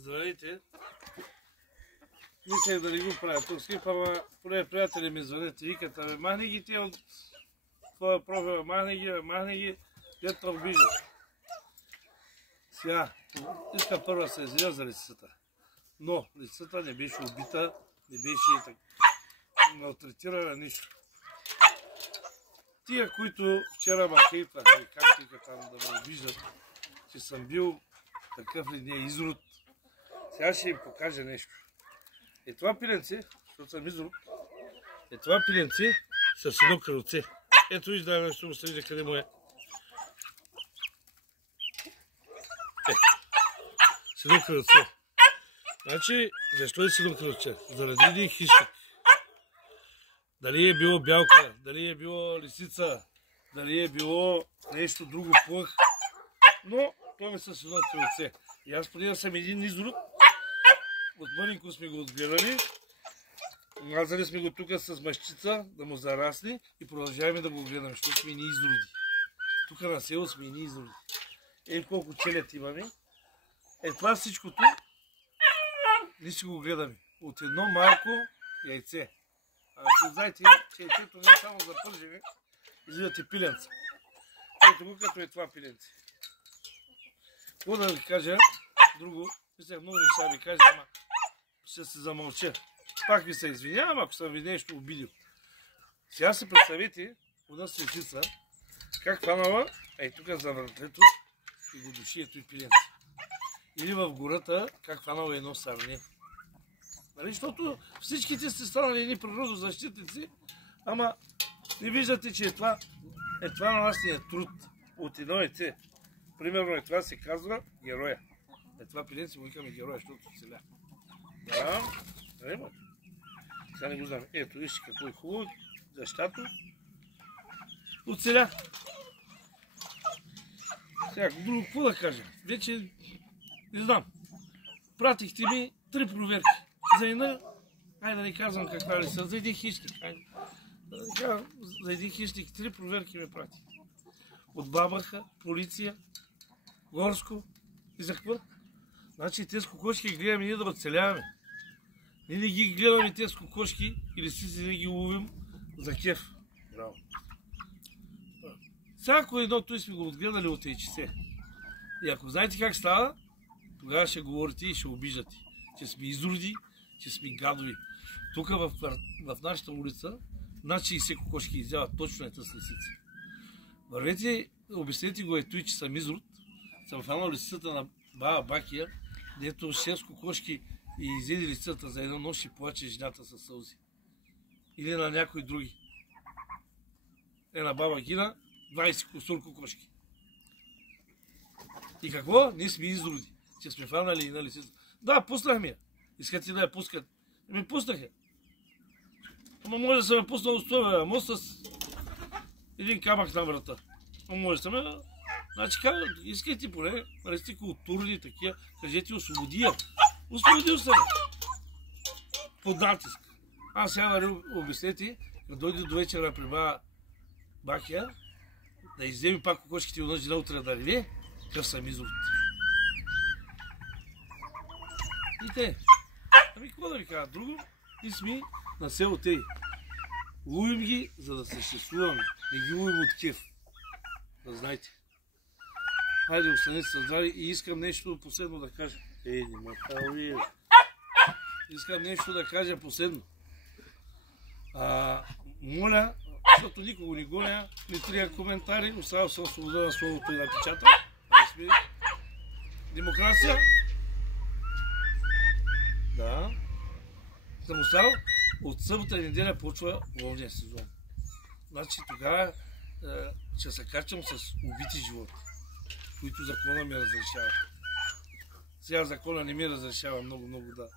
Здравейте. Мислех да не го правя турски, поне приятели ми звънят и викат, махни ги те от твоя профил, махни ги, дето обиждат. Сега, иска първо да се извиня за лисицата. Но лисицата не беше убита, не беше малтретирана, нищо. Тия, които вчера ма хейтваха, както и там да ме обиждат, че съм бил такъв ли не изрод, сега ще им покажа нещо. Е това пиленце, защото съм изрод, е това пиленце с едно крилце. Ето вижда нещо му следи къде му е. С едно крилце. Значи, защо е с едно крилце? Заради един хищник. Дали е било бялка, дали е било лисица, дали е било нещо друго плъх. Но това е с едно крилце. И аз преди да съм един изрод, отмъненько сме го отгледали, мазали сме го тук с мъщица, да му зарасне и продължаваме да го гледаме, защото сме ни изроди. Тук на село сме ни изроди. Ей колко челят имаме. Е това всичкото, ние ще го гледаме. От едно малко яйце. Ако знаете, че яйцето не е само за пържене, излизате пиленца. Ето го като е това пиленце. Какво да ви кажа друго? Мислях много неща ви кажа, ама ще се замълча. Пак ви се извинявам, ако съм ви нещо обидил. Сега се представете една светица, как фанала, ей тук за вратлето и го души ето и пиленце. Или в гората, как фанала едно сарне. Нали, защото всичките сте станали едни природозащитници, ама не виждате, че това на нас ни е труд от едно яйце. Примерно е това се казва героя. Е това пиленце му викаме героя, защото оцеля. Да, нали? Сега не го знам. Ето, вижте какво е хубаво, защото оцеля. Сега, друго какво да кажа? Вече не знам. Пратихте ми 3 проверки. За една, айде да не казвам каква ли са, за един хищник. За един хищник 3 проверки ме прати. От БАБХ, полиция, горско и за какво? Значи тези кокошки гледаме ние да оцеляваме. Ние не ги гледаме тези кокошки или си не ги ловим за кеф. Браво. Всяко едно той сме го отгледали от яйчице. И ако знаете как става, тогава ще говорите и ще обиждате, че сме изроди, че сме гадови. Тук в нашата улица над 60 кокошки изяват точно ета с лисица. Вървете, обяснете го ето и, че съм изрод. Съм фанал лисицата на баба Бакия, дето 6 кокошки и изеди лисицата за една нощ и плаче жената със сълзи. Или на някои други. На баба Гина 20 косур кокошки. И какво? Ние сме изроди, че сме фанали и на лисицата. Да, пуснахме я. Искате да я пускат. Ми пуснаха. Ама може да се ме пуснал от стоя мост с един камък на врата. Ама може да се ме... Значи, искайте поне, нали сте културни такива, кажете освободи я. Освободил съм. Под натиск. Аз сега обяснете, да дойде до вечера при баба Бакия, да изземи пак кокошките от жена утре да реве, къв съм изрод. И те. Ами какво да ви кажа друго? Ние сме на село Тей. Ловим ги, за да съществуваме. Не ги ловим от кеф. Да знаете. Хайде, останете с здрави и искам нещо последно да кажа. Не ме прави. Искам нещо да кажа последно. Моля, защото никого не гоня, не трия коментари, оставя съм свобода на словото и на печата. Демокрация. Да. Съм оставил, от събота и неделя почва ловния сезон. Значи тогава ще се качвам с убити животи, които закона ми разрешава. Сега закона не ми разрешава много да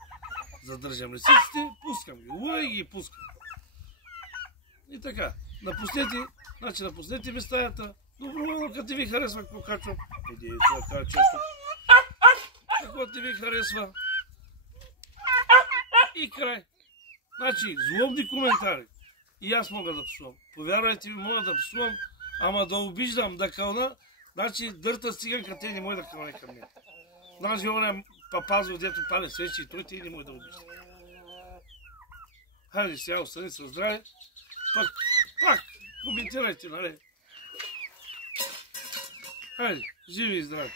задържам лисиците, пускам ги, ловя ги и пускам. И така, напуснете ми стаята, доброволно, като ви харесва, какво качвам. Иди, това кажа често. Какво ти ви харесва? И край. Значи, злобни коментари. И аз мога да псувам. Повярвайте ми, мога да псувам, ама да обиждам, да кълна. Значи, дърта циганка, те не може да кълне към мен. Значи, папазов, дето пале свечи и той ти не може да убиш. Хайде сега, остани със здраве. Пак, коментирайте, нали? Хайде, живи и здрави.